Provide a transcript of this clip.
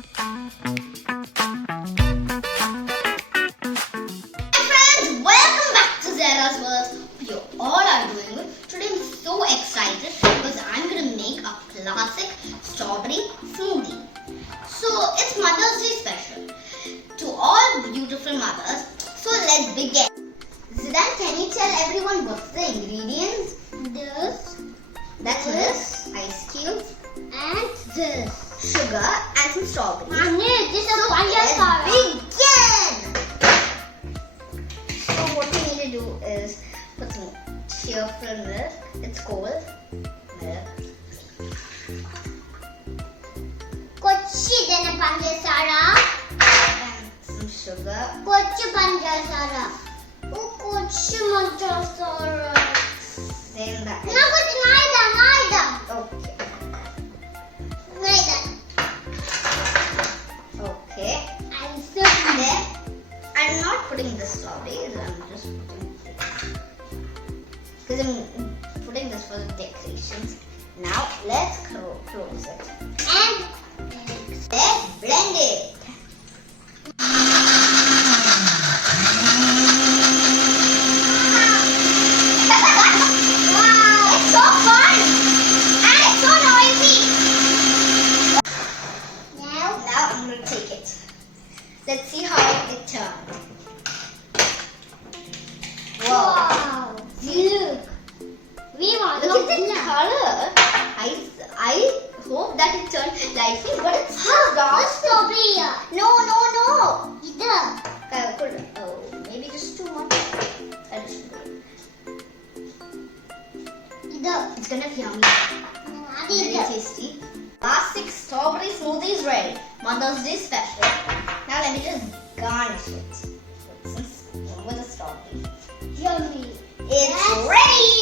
Friends, welcome back to Zaira's World. You all are doing good. Today I'm so excited because I'm gonna make a classic strawberry smoothie. So it's Mother's Day special to all beautiful mothers. So let's begin. Zidane, can you tell everyone what's the ingredients? That's this, ice cubes, And this. sugar, and some strawberries. Mommy, this is So one let's Zaira. begin. So what we need to do is put some cheerful milk. It's cold milk. Kochi dena Panjasara. And some sugar. Kochi Panjasara. Oh, Kochi Panjasara. Then the No, Kochi Naida. Okay. Naida. Okay. I'm so Then I'm not putting the strawberries. I'm just putting because I'm putting this for the decorations. Now let's close it. And Let's blend it. Wow, it's so fun and it's so noisy. Now I'm going to take it. Let's see how it turned. Wow. wow. Look. We want Look at the color. I hope that it turned lightly, but it's so dark. strawberry. No. Either. Maybe just too much. It's gonna be yummy. Very tasty. Classic strawberry smoothie is ready. Mother's Day special. Now let me just garnish it with a strawberry. Yummy. It's ready.